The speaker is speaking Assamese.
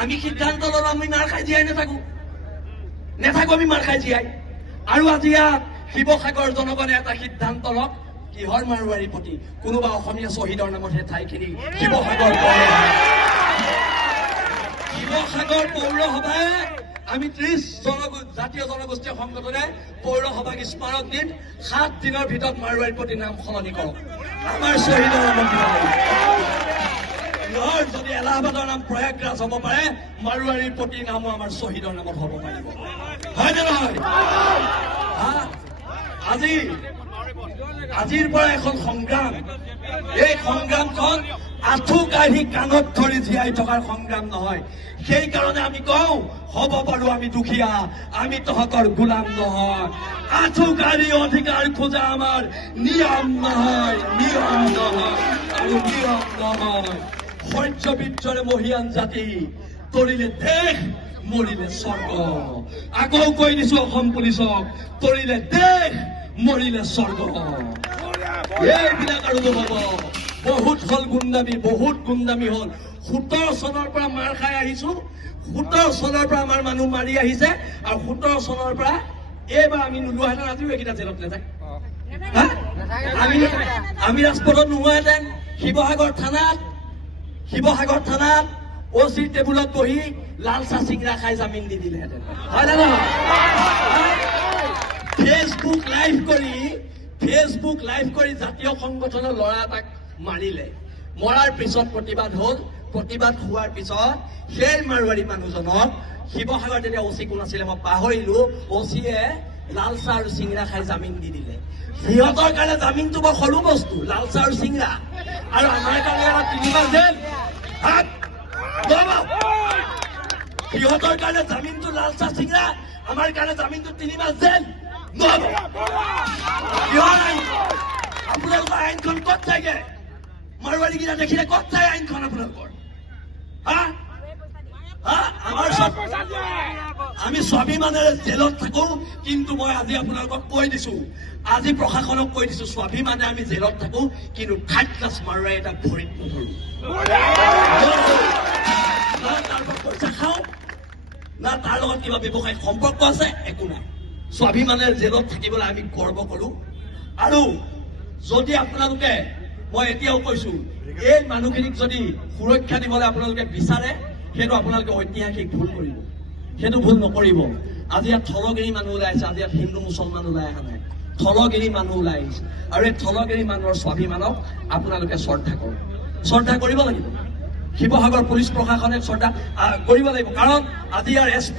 আমি সিদ্ধান্ত ললো আমি মাৰ খাই জীয়াই নেথাকো আমি মাৰ খাই জীয়াই। আৰু আজি ইয়াত শিৱসাগৰ জনগণে এটা সিদ্ধান্ত লওক, কিহৰ মাৰোৱাৰীৰ প্ৰতি? কোনোবা অসমীয়া শ্বহীদৰ নামত সেই ঠাইখিনি শিৱসাগৰ পৌৰসভাই আমি 30 জাতীয় জনগোষ্ঠীয় সংগঠনে পৌৰসভাক স্মাৰক দিম, 7 দিনৰ ভিতৰত মাৰোৱাৰীৰ প্ৰতি নাম সলনি কৰক, আমাৰ শ্বহীদৰ নামত দিব লাগিব। যদি এলাহাবাদৰ নাম প্ৰয়াগৰাজ হ'ব পাৰে, মাৰোৱাৰীৰ প্ৰতি নামো আমাৰ শ্বহীদৰ নামত হ'ব পাৰিব, হয় নে নহয়? আজিৰ পৰা এখন সংগ্ৰাম, এই সংগ্ৰামখন আঁঠু কাঢ়ি কাণত ধৰি জীয়াই থকাৰ সংগ্ৰাম নহয়। সেইকাৰণে আমি কওঁ, হ'ব পাৰো আমি দুখীয়া, আমি তহঁতৰ গোলাম নহয়। আঁঠু কাঢ়ি অধিকাৰ খোজা আমাৰ নিয়ম নহয় আৰু নিয়ম নহয়। শৌৰ্য বীৰ্যৰে মহীয়ান জাতি, তৰিলে দেশ মৰিলে স্বৰ্গ। আকৌ কৈ দিছো অসম পুলিচক, তৰিলে দেশ মৰিলে স্বৰ্গ। এইবিলাক আৰু নহব। বহুত হল গুণ্ডামি, বহুত গুণ্ডামি হল। 17 চনৰ পৰা মাৰ খাই আহিছো, 17 চনৰ পৰা আমাৰ মানুহ মাৰি আহিছে, আৰু 17 চনৰ পৰা এইবাৰ আমি নোলোৱাহেঁতেন আজিও এইকেইটা জেলত নাথাকে। আমি ৰাজপথত নোহোৱাহেঁতেন শিৱসাগৰ থানাত অচি টেবুলত বহি লাল চাহ চিংৰা খাই জামিন দি দিলেহেঁতেন, হয় নে নহয়? ফেচবুক লাইভ কৰি জাতীয় সংগঠনৰ ল'ৰা এটাক মাৰিলে, মৰাৰ পিছত প্ৰতিবাদ হল। প্ৰতিবাদ হোৱাৰ পিছত সেই মাৰোৱাৰী মানুহজনক শিৱসাগৰ তেতিয়া অচি কোন আছিলে মই পাহৰিলো, অচিয়ে লাল চাহ আৰু চিংৰা খাই জামিন দি দিলে। সিহঁতৰ কাৰণে জামিনটো বৰ সৰু বস্তু, লাল চাহ আৰু চিংৰা, আৰু আমাৰ কাৰণে 3 মাহ জেল। সিহঁতৰ কাৰণে জামিনটো লাল চাহ চিংৰা, আমাৰ কাৰণে জামিনটো 3 মাহ জেল। আপোনালোকৰ আইনখন ক'ত থাকে? মাৰোৱাৰীকেইটা দেখিলে ক'ত যায় আইনখন আপোনালোকৰ? আমি স্বাভিমানেৰে জেলত থাকো, কিন্তু মই আজি আপোনালোকক কৈ দিছো, আজি প্ৰশাসনক কৈ দিছো, স্বাভিমানে আমি জেলত থাকো, কিন্তু 3rd ক্লাছ মাৰোৱাৰী এটা ভৰিত নধৰো। না তাৰ পৰা পইচা খাওঁ, না তাৰ লগত কিবা ব্যৱসায়িক সম্পৰ্ক আছে, একো নাই। স্বাভিমানেৰে জেলত থাকিবলৈ আমি গৰ্ব কৰো। আৰু যদি আপোনালোকে, মই এতিয়াও কৈছো, এই মানুহখিনিক যদি সুৰক্ষা দিবলৈ আপোনালোকে বিচাৰে, সেইটো আপোনালোকে ঐতিহাসিক ভুল কৰিব, সেইটো ভুল নকৰিব। আজি ইয়াত থলগিৰি মানুহ ওলাই আহিছে, আজি ইয়াত হিন্দু মুছলমান ওলাই অহা নাই, থলগিৰি মানুহ ওলাই আহিছে। আৰু এই থলগিৰি মানুহৰ স্বাভিমানক আপোনালোকে শ্ৰদ্ধা কৰক, শ্ৰদ্ধা কৰিব লাগিব। শিৱসাগৰ পুলিচ প্ৰশাসনে শ্ৰদ্ধা কৰিব লাগিব, কাৰণ আজি ইয়াৰ SP